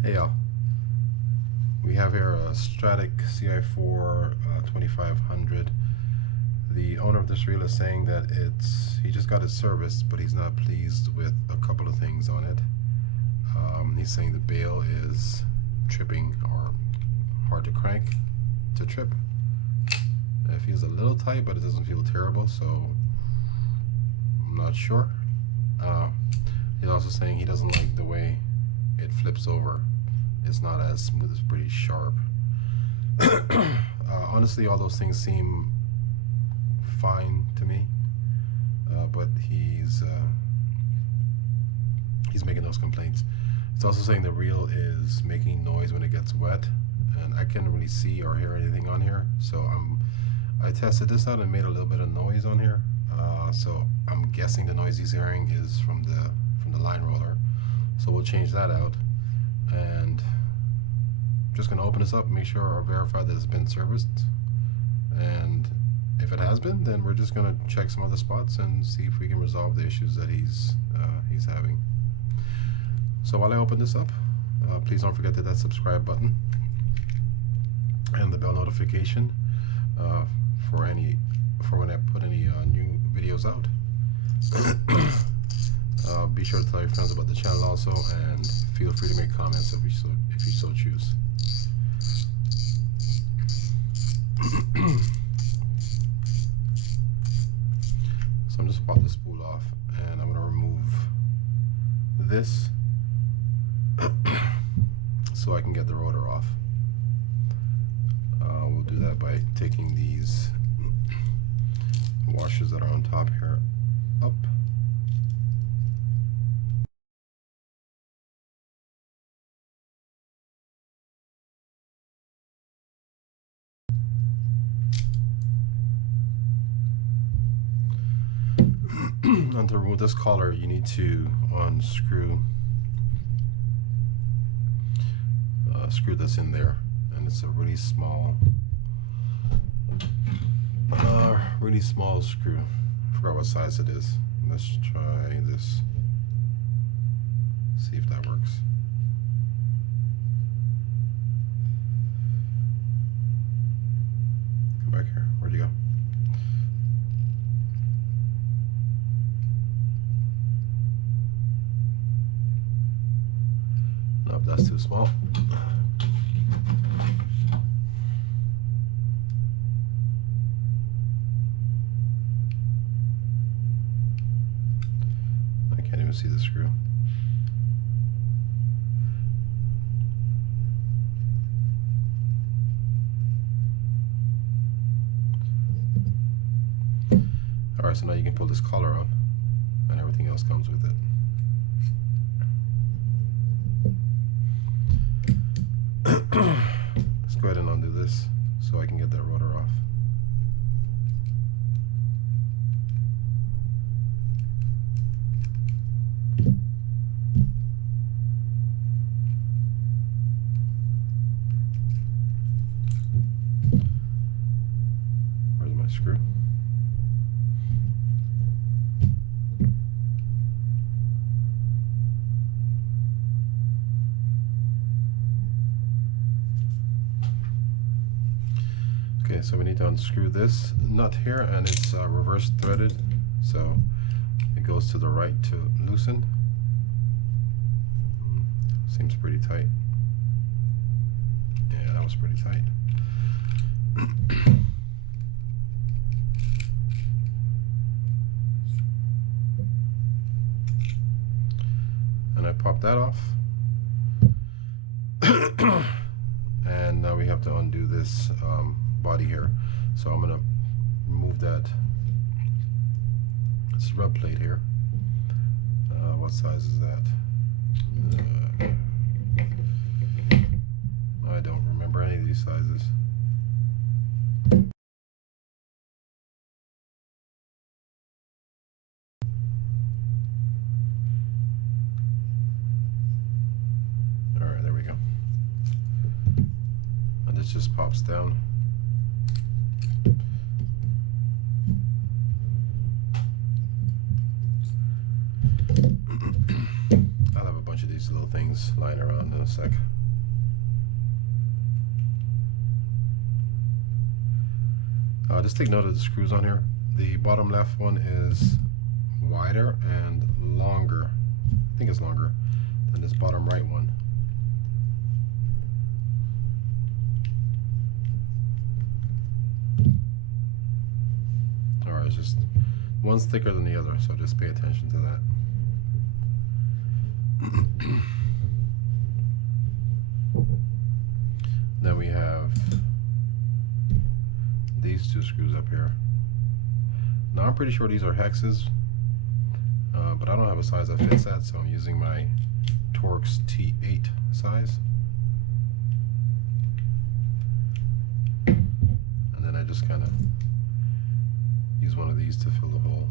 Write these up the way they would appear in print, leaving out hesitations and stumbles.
Hey y'all, we have here a Stradic Ci4 2500. The owner of this reel is saying that he just got it serviced, but he's not pleased with a couple of things on it. He's saying the bail is tripping or hard to crank to trip. It feels a little tight, but it doesn't feel terrible, so I'm not sure. He's also saying he doesn't like the way it flips over. It's not as smooth, it's pretty sharp. Honestly, all those things seem fine to me, but he's making those complaints. It's also saying the reel is making noise when it gets wet, and I can't really see or hear anything on here, so I tested this out and made a little bit of noise on here, so I'm guessing the noise he's hearing is from the line roller. So we'll change that out, and I'm just going to open this up, make sure or verify that it's been serviced, and if it has been, then we're just going to check some other spots and see if we can resolve the issues that he's having. So while I open this up, please don't forget that subscribe button and the bell notification for when I put any new videos out. Be sure to tell your friends about the channel also, and feel free to make comments if you so choose. So I'm just pop the spool off, and I'm going to remove this so I can get the rotor off. We'll do that by taking these washers that are on top here up. And to remove this collar, you need to unscrew screw this in there, and it's a really small screw. I forgot what size it is. Let's try this, see if that works. Come back here. Where'd you go? Nope, that's too small. I can't even see the screw. Alright, so now you can pull this collar up, and everything else comes with it. Let's go ahead and undo this so I can get that rotor off. Where's my screw? Okay, so we need to unscrew this nut here, and it's reverse threaded, so it goes to the right to loosen. Seems pretty tight. Yeah, that was pretty tight. And I popped that off. And now we have to undo this body here. So I'm going to remove that rub plate here. What size is that? I don't remember any of these sizes. Alright, there we go. And this just pops down. these little things lying around in a sec. Just take note of the screws on here. The bottom left one is wider and longer. I think it's longer than this bottom right one. Alright, it's just one's thicker than the other, so just pay attention to that. Then we have these two screws up here. Now I'm pretty sure these are hexes, but I don't have a size that fits that, so I'm using my Torx T8 size. And then I just kind of use one of these to fill the hole.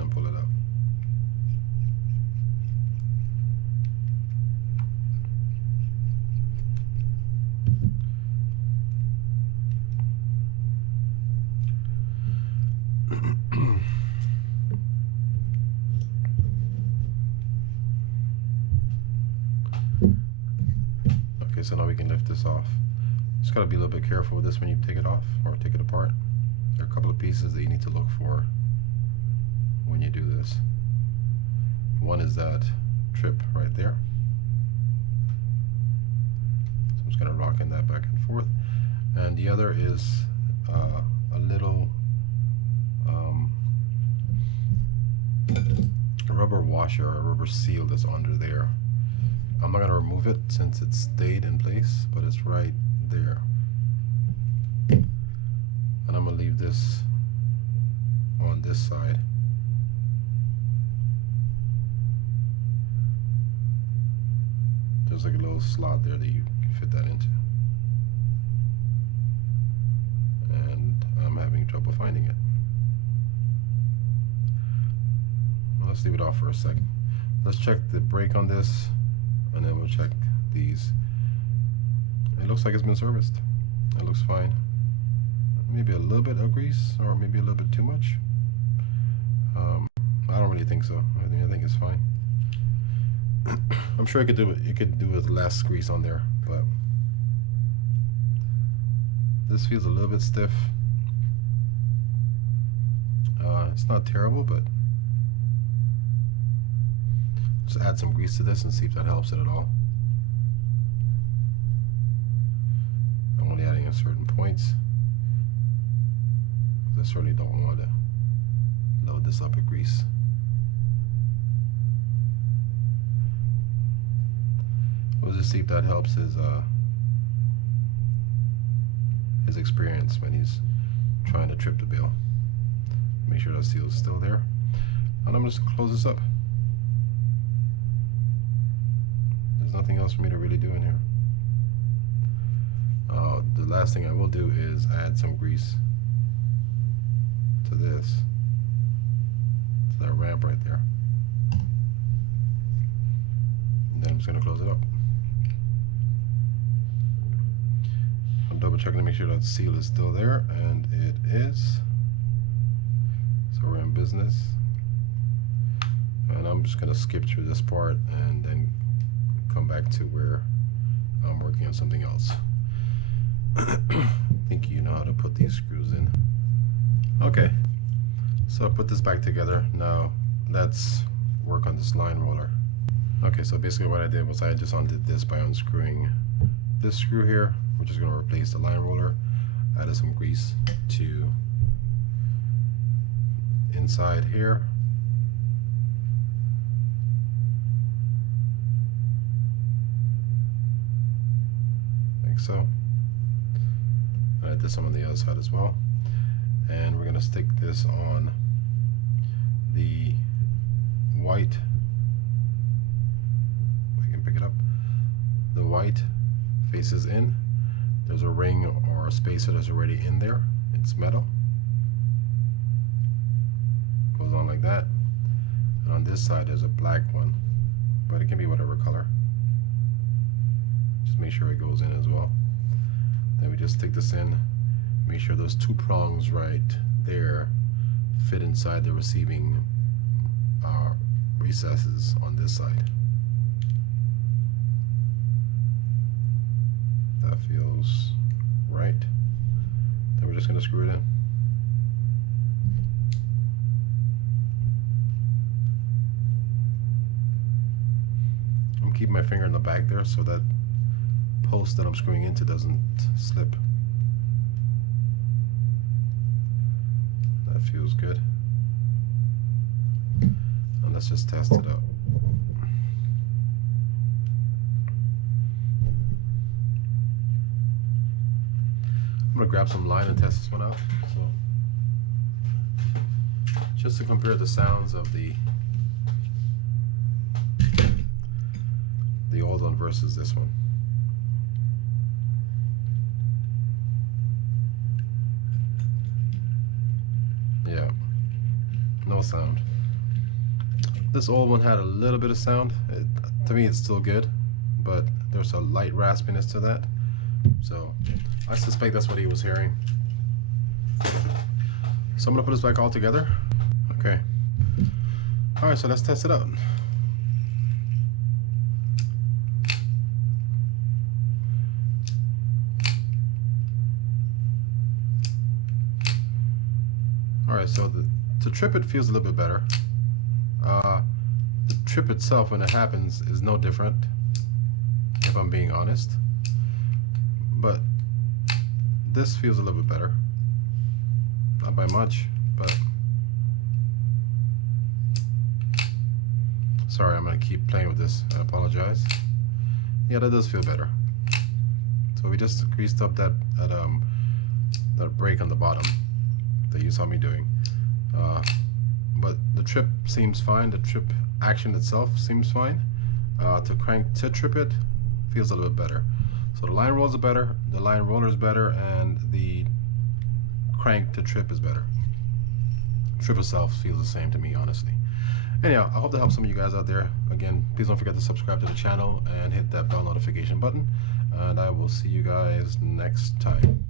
And pull it out. Okay, so now we can lift this off. Just gotta be a little bit careful with this when you take it off or take it apart. There are a couple of pieces that you need to look for when you do this. One is that trip right there. So I'm just gonna rock in that back and forth. And the other is a little rubber washer or rubber seal that's under there. I'm not gonna remove it since it stayed in place, but it's right there. And I'm gonna leave this on this side. There's like a little slot there that you can fit that into. And I'm having trouble finding it. Well, let's leave it off for a second. Let's check the brake on this, and then we'll check these. It looks like it's been serviced. It looks fine. Maybe a little bit of grease, or maybe a little bit too much. I don't really think so. I think it's fine. I'm sure it could do it. You could do with less grease on there, but this feels a little bit stiff. It's not terrible, but just add some grease to this and see if that helps it at all. I'm only adding at certain points, because I certainly don't want to load this up with grease. We'll just see if that helps his experience when he's trying to trip the bill. Make sure that seal is still there. And I'm just going to close this up. There's nothing else for me to really do in here. The last thing I will do is add some grease to this, to that ramp right there. And then I'm just going to close it up. I'm double checking to make sure that seal is still there, and it is. So we're in business. And I'm just going to skip through this part and then come back to where I'm working on something else. I think you know how to put these screws in. Okay, so I put this back together. Now let's work on this line roller. Okay, so basically what I did was I just undid this by unscrewing this screw here, which is going to replace the line roller. Added some grease to inside here. Like so. I did some on the other side as well. And we're going to stick this on the white, if I can pick it up. The white faces in. There's a ring or a spacer that's already in there. It's metal. Goes on like that. And on this side there's a black one, but it can be whatever color. Just make sure it goes in as well. Then we just stick this in, make sure those two prongs right there fit inside the receiving recesses on this side. That feels right. Then we're just going to screw it in. I'm keeping my finger in the back there so that post that I'm screwing into doesn't slip. That feels good. And let's just test it out. I'm gonna grab some line and test this one out. So just to compare the sounds of the old one versus this one. Yeah, no sound. This old one had a little bit of sound. To me it's still good, but there's a light raspiness to that. So I suspect that's what he was hearing. So I'm gonna put this back all together. Okay. Alright, so let's test it out. Alright, so to trip it feels a little bit better. The trip itself, when it happens, is no different, if I'm being honest. But this feels a little bit better. Not by much, but sorry, I'm gonna keep playing with this. I apologize. Yeah, that does feel better. So we just greased up that brake on the bottom that you saw me doing. But the trip seems fine. The trip action itself seems fine. To crank to trip it feels a little bit better. So the line rolls are better, the line roller is better, and the crank to trip is better. Trip itself feels the same to me, honestly. Anyhow, I hope that helps some of you guys out there. Again, please don't forget to subscribe to the channel and hit that bell notification button. And I will see you guys next time.